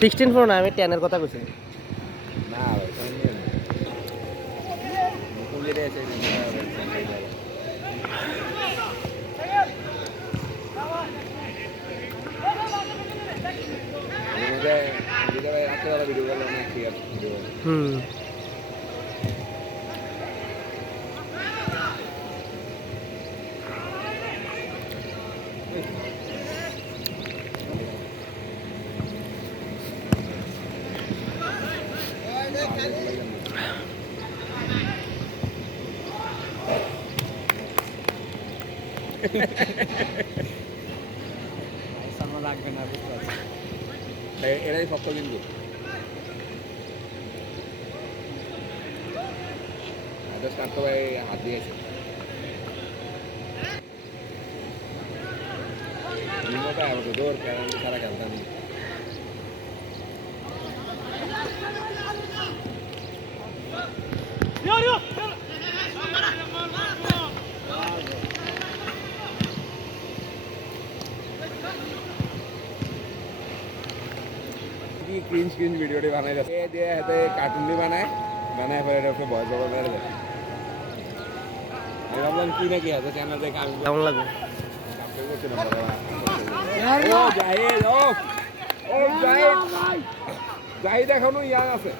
16 pro না, আমি 10 এর কথা কইছি। না ভাই কোন যেটা আছে ভিডিও করলে অনেক ক্লিয়ার ভিডিও। সামনে লাগবে না বুঝতে পারছি। এরাই শক্ত কিন্তু তো ভাই হাত দিয়েছে দৌড় কেমন সারা খেলতাম। ক্রিঞ্জ ক্রিঞ্জ ভিডিওটি বানাই যাচ্ছে দিয়ে হাতে কার্টুন দিয়ে বানায় পরে ওকে ভয়েস ওভার করে দেয়। আমি ভাবলাম কি নাকি হাতে চ্যানেল দেখে আমি কেমন লাগবে? জাহিদ এখনো ইয়াং আছে।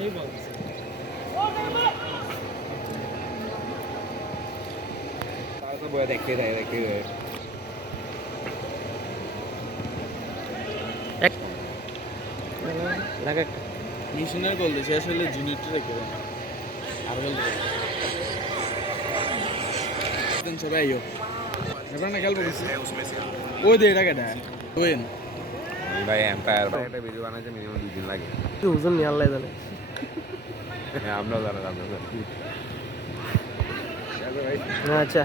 তারা তো বয়ে দেখতে যায় মিশনের গোল দিয়েছে আসলে জুনিয়রটা রেখে দেন আর গোল দেন সবাই আইও এবার না খেলবো ওই দে এটা কেটে ওয়েন ভাই এম্পায়ার ভাই একটা ভিডিও বানাইতে মিনিমাম 2 দিন লাগে। কি ওজন নিয়ে আল্লাহ জানে। আমরাও জানা আচ্ছা